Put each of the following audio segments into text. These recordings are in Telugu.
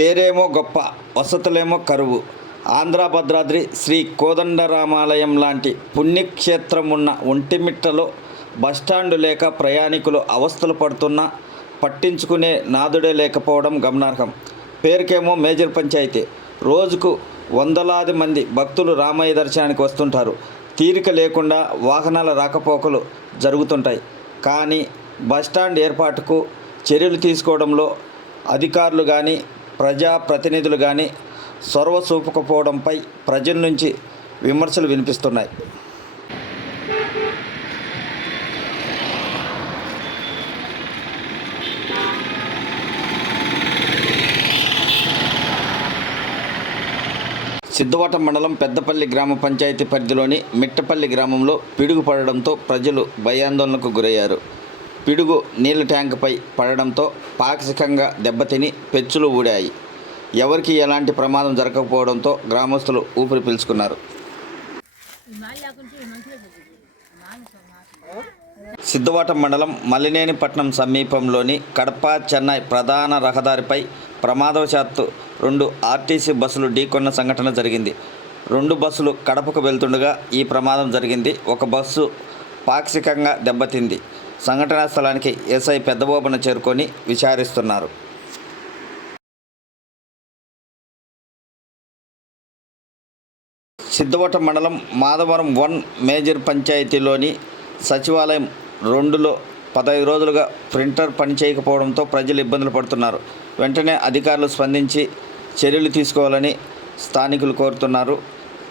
పేరేమో గొప్ప వసతులేమో కరువు. ఆంధ్ర భద్రాద్రి శ్రీ కోదండరామాలయం లాంటి పుణ్యక్షేత్రం ఉన్న ఒంటిమిట్టలో బస్టాండు లేక ప్రయాణికులు అవస్థలు పడుతున్నా పట్టించుకునే నాదుడే లేకపోవడం గమనార్హం. పేరుకేమో మేజర్ పంచాయతీ. రోజుకు వందలాది మంది భక్తులు రామయ్య దర్శనానికి వస్తుంటారు. తీరిక లేకుండా వాహనాల రాకపోకలు జరుగుతుంటాయి. కానీ బస్టాండ్ ఏర్పాటుకు చర్యలు తీసుకోవడంలో అధికారులు కానీ ప్రజాప్రతినిధులు కానీ చొరవ చూపకపోవడంపై ప్రజల నుంచి విమర్శలు వినిపిస్తున్నాయి. సిద్ధవటం మండలం పెద్దపల్లి గ్రామ పంచాయతీ పరిధిలోని మిట్టపల్లి గ్రామంలో పిడుగు పడడంతో ప్రజలు భయాందోళనకు గురయ్యారు. పిడుగు నీళ్ళ ట్యాంకుపై పడడంతో పాక్షికంగా దెబ్బతిని పెచ్చులు ఊడాయి. ఎవరికి ఎలాంటి ప్రమాదం జరగకపోవడంతో గ్రామస్తులు ఊపిరి పీల్చుకున్నారు. సిద్ధవాటం మండలం మల్లినేనిపట్నం సమీపంలోని కడప చెన్నై ప్రధాన రహదారిపై ప్రమాదవశాత్తు రెండు ఆర్టీసీ బస్సులు ఢీకొన్న సంఘటన జరిగింది. రెండు బస్సులు కడపకు వెళ్తుండగా ఈ ప్రమాదం జరిగింది. ఒక బస్సు పాక్షికంగా దెబ్బతింది. సంఘటనా స్థలానికి ఎస్ఐ పెద్దబోబన చేరుకొని విచారిస్తున్నారు. సిద్ధవటం మండలం మాధవరం వన్ మేజర్ పంచాయతీలోని సచివాలయం రెండులో పదహైదు రోజులుగా ప్రింటర్ పనిచేయకపోవడంతో ప్రజలు ఇబ్బందులు పడుతున్నారు. వెంటనే అధికారులు స్పందించి చర్యలు తీసుకోవాలని స్థానికులు కోరుతున్నారు.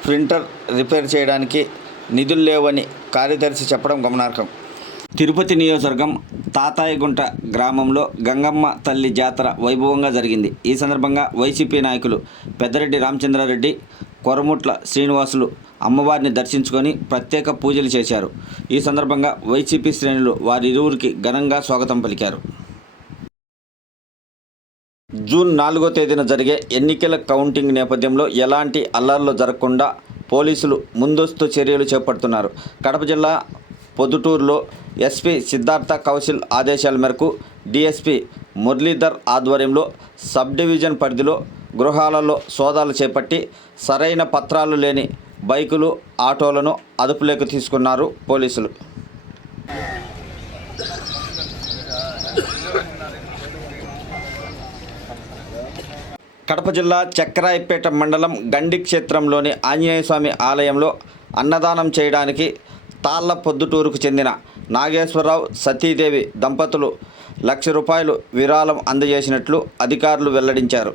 ప్రింటర్ రిపేర్ చేయడానికి నిధులు లేవని కార్యదర్శి చెప్పడం గమనార్హం. తిరుపతి నియోజకవర్గం తాతాయగుంట గ్రామంలో గంగమ్మ తల్లి జాతర వైభవంగా జరిగింది. ఈ సందర్భంగా వైసీపీ నాయకులు పెద్దరెడ్డి రామచంద్రారెడ్డి కొరముట్ల శ్రీనివాసులు అమ్మవారిని దర్శించుకొని ప్రత్యేక పూజలు చేశారు. ఈ సందర్భంగా వైసీపీ శ్రేణులు వారిరువురికి ఘనంగా స్వాగతం పలికారు. జూన్ నాలుగో తేదీన జరిగే ఎన్నికల కౌంటింగ్ నేపథ్యంలో ఎలాంటి అల్లర్లు జరగకుండా పోలీసులు ముందస్తు చర్యలు చేపడుతున్నారు. కడప జిల్లా పొద్దుటూరులో ఎస్పీ సిద్ధార్థ కౌశల్ ఆదేశాల మేరకు డిఎస్పీ మురళీధర్ ఆధ్వర్యంలో సబ్ డివిజన్ పరిధిలో గృహాలలో సోదాలు చేపట్టి సరైన పత్రాలు లేని బైకులు ఆటోలను అదుపులోకి తీసుకున్నారు పోలీసులు. కడప జిల్లా చక్రాయిపేట మండలం గండి క్షేత్రంలోని ఆంజనేయస్వామి ఆలయంలో అన్నదానం చేయడానికి తాళ్ళ పొద్దుటూరుకు చెందిన నాగేశ్వరరావు సతీదేవి దంపతులు లక్ష రూపాయలు విరాళం అందజేసినట్లు అధికారులు వెల్లడించారు.